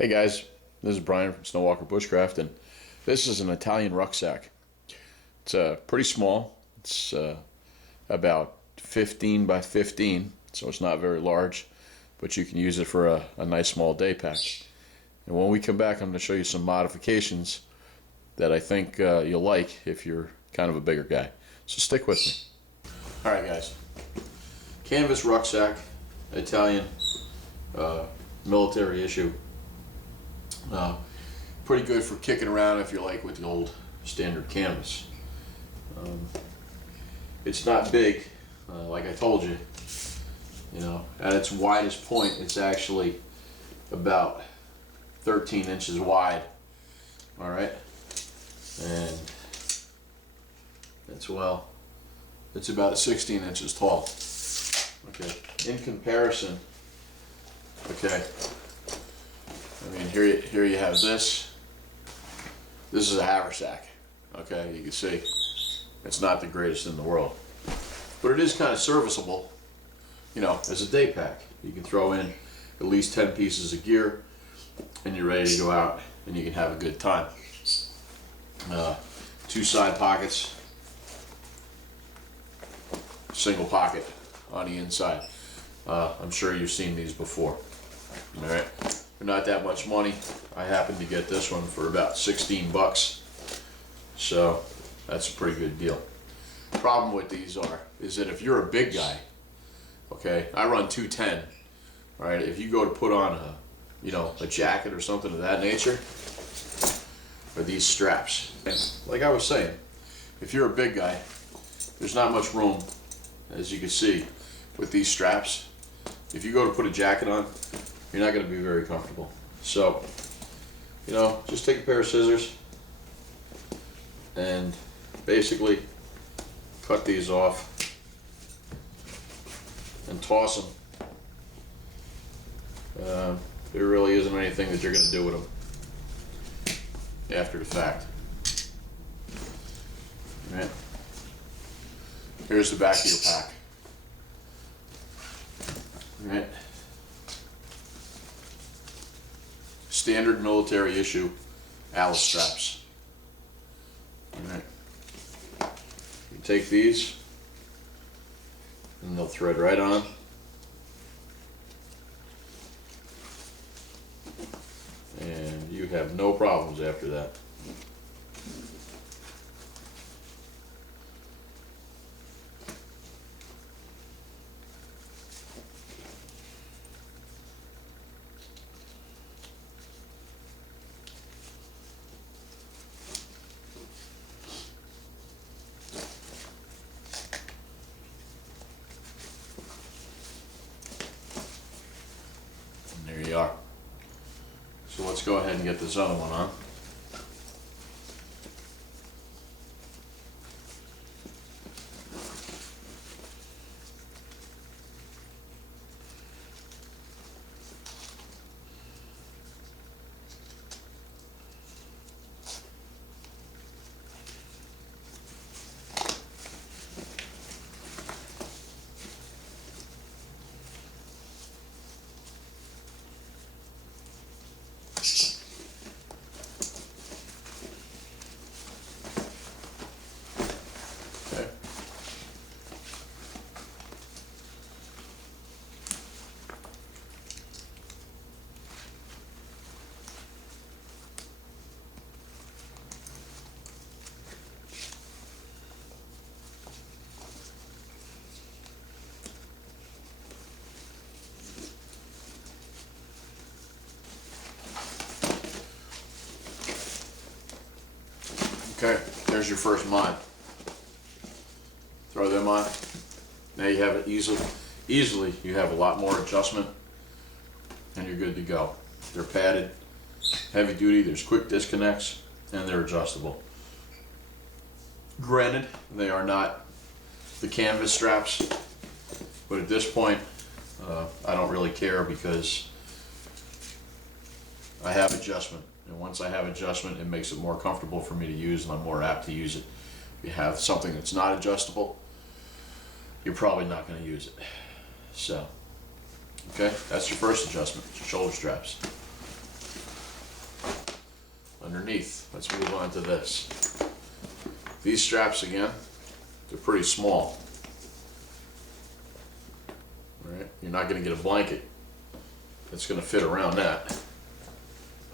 Hey guys, this is Brian from Snowwalker Bushcraft, and this is an Italian rucksack. It's pretty small. It's about 15 by 15, so it's not very large, but you can use it for a nice small day pack. And when we come back, I'm going to show you some modifications that I think you'll like if you're kind of a bigger guy. So stick with me. Alright guys, canvas rucksack, Italian, military issue. Pretty good for kicking around if you like with the old standard canvas. It's not big, like I told you. You know, at its widest point, it's actually about 13 inches wide. All right, and it's about 16 inches tall. Okay, in comparison, okay. I mean, here you have this. This is a haversack. Okay, you can see it's not the greatest in the world, but it is kind of serviceable. You know, as a day pack, you can throw in at least 10 pieces of gear, and you're ready to go out, and you can have a good time. Two side pockets, single pocket on the inside. I'm sure you've seen these before. All right. For not that much money, I happened to get this one for about 16 bucks. So that's a pretty good deal. Problem with these is that if you're a big guy, okay, I run 210, all right, if you go to put on a jacket or something of that nature, or these straps, and like I was saying, if you're a big guy, there's not much room, as you can see, with these straps. If you go to put a jacket on, you're not going to be very comfortable. So, you know, just take a pair of scissors and basically cut these off and toss them. There really isn't anything that you're going to do with them after the fact. All right. Here's the back of your pack. All right. Standard military issue Alice straps. All right. You take these and they'll thread right on. And you have no problems after that. There you are. So let's go ahead and get this other one on. Okay, there's your first mod. Throw them on. Now you have it easily you have a lot more adjustment and you're good to go. They're padded, heavy duty, there's quick disconnects, and they're adjustable. Granted, they are not the canvas straps, but at this point I don't really care because I have adjustment. And once I have adjustment, it makes it more comfortable for me to use, and I'm more apt to use it. If you have something that's not adjustable, you're probably not going to use it. So, okay, that's your first adjustment, your shoulder straps. underneath. Let's move on to this. These straps again, they're pretty small. All right, you're not going to get a blanket that's going to fit around that,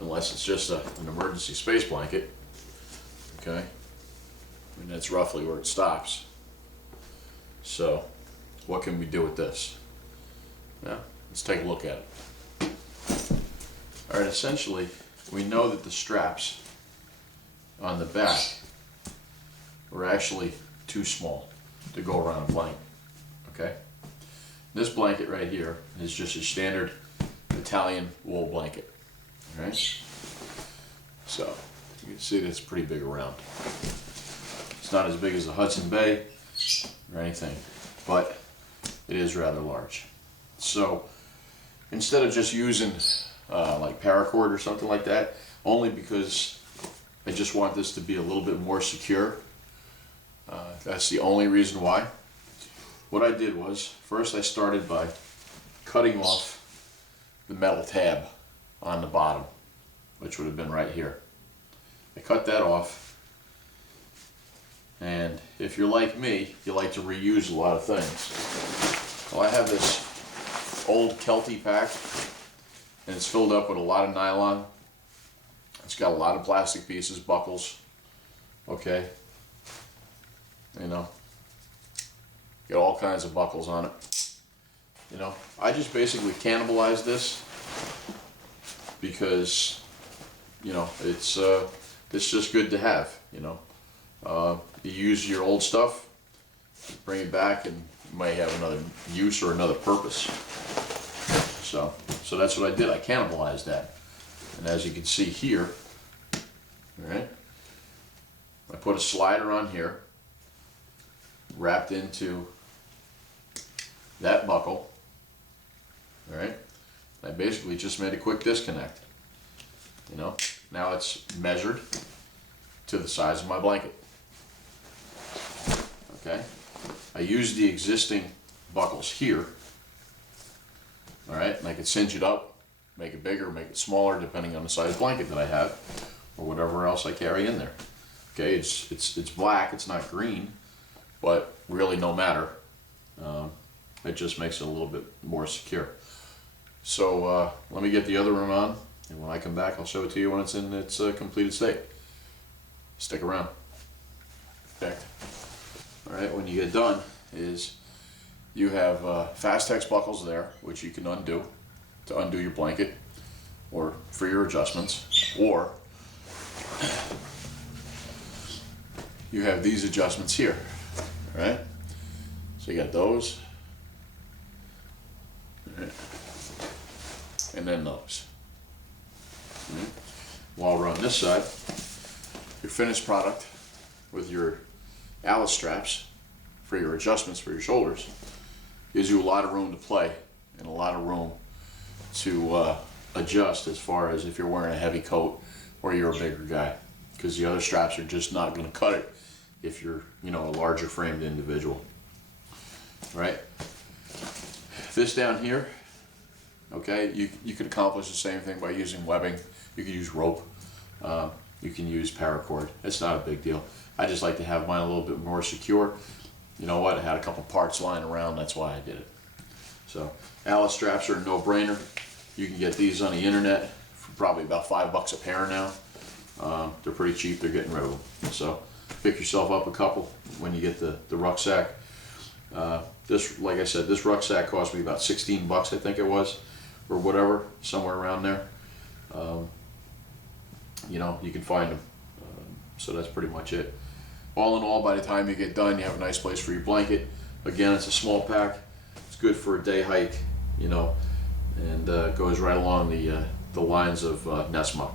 unless it's just an emergency space blanket. Okay, and that's roughly where it stops. So, what can we do with this? Now, let's take a look at it. All right, essentially, we know that the straps on the back are actually too small to go around a blanket. Okay, this blanket right here is just a standard Italian wool blanket. All right, so you can see that it's pretty big around. It's not as big as the Hudson Bay or anything, but it is rather large. So instead of just using like paracord or something like that, only because I just want this to be a little bit more secure, that's the only reason why. What I did was, first I started by cutting off the metal tab on the bottom, which would have been right here. I cut that off, and if you're like me, you like to reuse a lot of things. Well, I have this old Kelty pack, and it's filled up with a lot of nylon. It's got a lot of plastic pieces, buckles, okay? You know, got all kinds of buckles on it. You know, I just basically cannibalized this because, you know, it's just good to have, you know. You use your old stuff, bring it back, and you might have another use or another purpose. So that's what I did. I cannibalized that. And as you can see here, all right, I put a slider on here, wrapped into that buckle, all right. I basically just made a quick disconnect. You know, now it's measured to the size of my blanket. Okay, I used the existing buckles here. All right, and I can cinch it up, make it bigger, make it smaller, depending on the size blanket that I have, or whatever else I carry in there. Okay, it's black, it's not green, but really no matter. It just makes it a little bit more secure. So let me get the other one on, and when I come back, I'll show it to you when it's in its completed state. Stick around. Okay. All right, when you get done is you have Fastex buckles there, which you can undo to undo your blanket or for your adjustments, or you have these adjustments here. All right, so you got those, all right, and then those. All right. While we're on this side, your finished product with your Alice straps for your adjustments for your shoulders gives you a lot of room to play and a lot of room to adjust as far as if you're wearing a heavy coat or you're a bigger guy, because the other straps are just not going to cut it if you're, you know, a larger framed individual. Right? This down here, okay, you could accomplish the same thing by using webbing. You could use rope. You can use paracord. It's not a big deal. I just like to have mine a little bit more secure. You know what? I had a couple parts lying around. That's why I did it. So Alice straps are a no-brainer. You can get these on the internet for probably about $5 a pair now. They're pretty cheap. They're getting rid of them. So pick yourself up a couple when you get the rucksack. This, like I said, this rucksack cost me about 16 bucks, I think it was, or whatever, somewhere around there. You know, you can find them. So that's pretty much it. All in all, by the time you get done, you have a nice place for your blanket. Again, it's a small pack. It's good for a day hike, you know, and goes right along the lines of Nessmuck.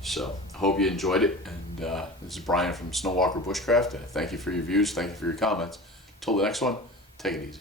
So I hope you enjoyed it. And this is Brian from Snowwalker Bushcraft. Thank you for your views. Thank you for your comments. Until the next one, take it easy.